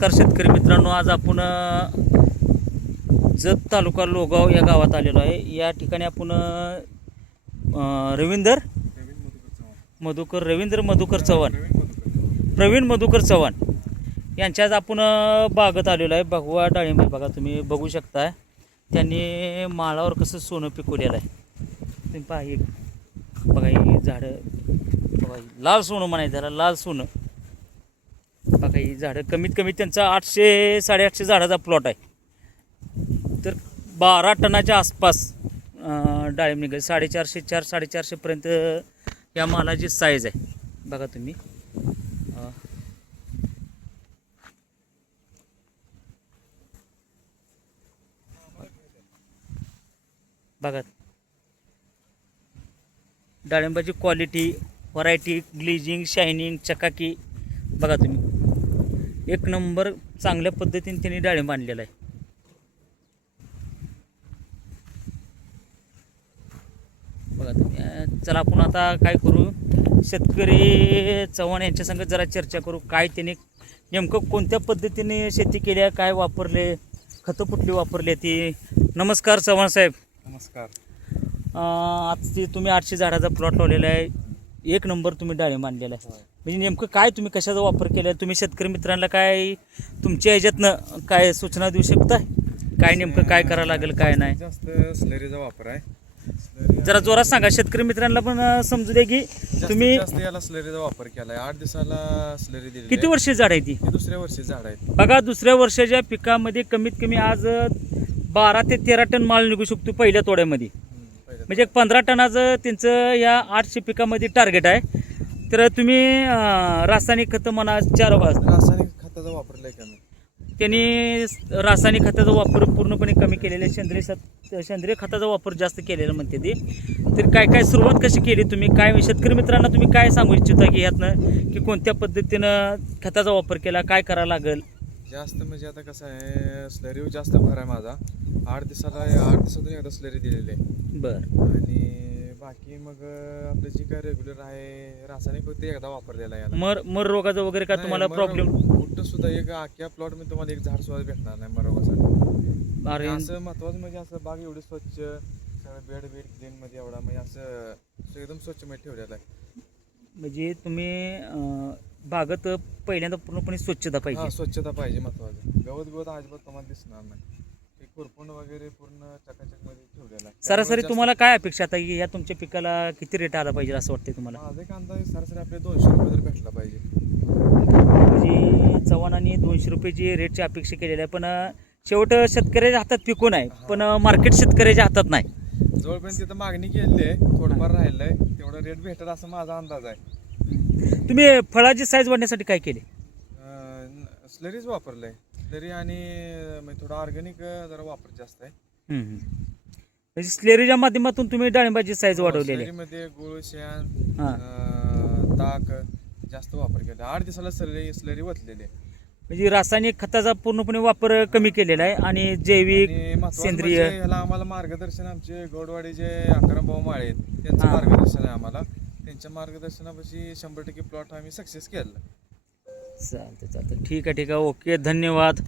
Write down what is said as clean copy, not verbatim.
नमस्कार शेतकरी मित्रांनो, आज आपण जत तालुका लोगाव या गावात आलेलो आहे. या ठिकाणी आपण रवींद्र मधुकर चव्हाण प्रवीण मधुकर चव्हाण यांच्या आज आपण बागेत आलेलो आहे. भगवा डाळिंब बघा, तुम्ही बघू शकता त्यांनी माळावर कसं सोनं पिकवलेलं आहे. तुम्ही पहा, एक बघा ही झाडं बघा, लाल सोनं म्हणायचं त्याला, लाल सोनं बघा. ही झाडं कमीत कमी त्यांचा 800-850 झाडाचा प्लॉट आहे. तर 12 टनाच्या आसपास डाळिंब निघेल. 450-450 पर्यंत या मालाची साईज आहे. बघा तुम्ही बघा डाळिंबाची क्वालिटी, व्हरायटी, ग्लिजिंग, शायनिंग, चकाकी बघा तुम्ही. एक नंबर चांगल्या पद्धतीने त्यांनी डाळिंब आणलेला आहे. बघा तुम्ही. चला आपण आता काय करू, शेतकरी चव्हाण यांच्या संग जरा चर्चा करू. काय त्यांनी नेमकं कोणत्या पद्धतीने शेती केली आहे, काय वापरले, खतं कुठली वापरली ती. नमस्कार चव्हाण साहेब. नमस्कार. आज ती तुम्ही 800 झाडाचा प्लॉट लावलेला आहे. एक नंबर तुम्ही डाळिंब आणलेला आहे. म्हणजे नेमकं काय तुम्ही कशाचा वापर केला आहे, तुम्ही शेतकरी मित्रांना काय तुमच्या ह्याच्यातनं काय सूचना देऊ शकता, काय नेमकं काय करावं लागेल काय नाही. जास्त स्लरीचा वापर आहे. जरा जोरात सांगा, शेतकरी मित्रांना पण समजू दे की तुम्ही जास्त याला स्लरीचा वापर केलाय. 8 दिवसाला स्लरी दिली. किती वर्षी झाड आहे ती. दुसऱ्या वर्षी झाड आहेत. बघा, दुसऱ्या वर्षाच्या पिकामध्ये कमीत कमी आज 12 ते 13 टन माल निघू शकतो पहिल्या तोड्यामध्ये. म्हणजे 15 टनाचं त्यांचं या 800 पिकामध्ये टार्गेट आहे. तर तुम्ही रासायनिक खतं म्हणा, रासायनिक खताचा वापरलाय कमी. त्यांनी रासायनिक खताचा वापर पूर्णपणे कमी केलेला आहे. सेंद्रिय खताचा वापर जास्त केलेला म्हणते ते. तर काय काय सुरुवात कशी केली तुम्ही, काय शेतकरी मित्रांना तुम्ही काय सांगू इच्छिता की ह्यातनं की कोणत्या पद्धतीनं खताचा वापर केला, काय करावं लागेल. जास्त म्हणजे आता कसं आहे, स्लरी जास्त भर आहे माझा. 8 दिवसातून एकदा स्लरी दिलेली आहे. बरं. आणि बाकी मग आपलं जी काय रेग्युलर आहे रासायनिक फक्त एकदा वापरलेला आहे. मर रोगाचा वगैरे काय तुम्हाला प्रॉब्लेम कुठं सुद्धा एक अख्ख्या प्लॉट मध्ये तुम्हाला एक झाड सुद्धा भेटणार नाही मर रोगासाठी. अरे असं महत्वाचं म्हणजे असं बाग एवढी स्वच्छ, सगळं बेड क्लीन मध्ये एवढा म्हणजे असं एकदम स्वच्छ मध्ये ठेवलेला आहे. म्हणजे तुम्ही बागेत पहिल्यांदा पूर्णपणे स्वच्छता पाहिजे. स्वच्छता पाहिजे महत्वाचं. गवत अजिबात तुम्हाला दिसणार नाही. एक खुरपून वगैरे पूर्ण चकाचक मध्ये ठेवलेला आहे. सरासरी तुम्हाला काय अपेक्षा आता की या तुमच्या पिकाला किती रेट आला पाहिजे असं वाटतंय तुम्हाला. माझा कांदा सरासरी आपले 200 रुपये तरी भेटला पाहिजे. म्हणजे चव्हाणांनी 200 रुपयाची रेटची अपेक्षा केलेली आहे. पण शेवट शेतकऱ्याच्या हातात पिकून आहे, पण मार्केट शेतकऱ्याच्या हातात नाही. जवळपर्यंत तिथं मागणी केली आहे, थोडंफार राहिलंय, तेवढा रेट भेटेल असं माझा अंदाज आहे. तुम्ही फळाची साईज वाढण्यासाठी काय केले. स्लरीज वापरलंय. स्लरी आणि म्हणजे थोडा ऑर्गॅनिक जरा वापर जास्त आहे. म्हणजे स्लेरीच्या माध्यमातून तुम्ही डाळिंबाची साईज वाढवलेली आहे. मध्ये गुळ, शेण, ताक जास्त वापर केला. 8 दिवसाला स्लरी वतलेली आहे. म्हणजे रासायनिक खताचा पूर्णपणे वापर कमी केलेला आहे आणि जैविक, सेंद्रिय. ह्याला आम्हाला मार्गदर्शन आमचे गौडवाडीचे अकरामभाऊ माळे आहेत, त्यांचं मार्गदर्शन आहे आम्हाला. त्यांच्या मार्गदर्शनापाशी 100% प्लॉट आम्ही सक्सेस केला. चालतं. ठीक आहे. ओके, धन्यवाद.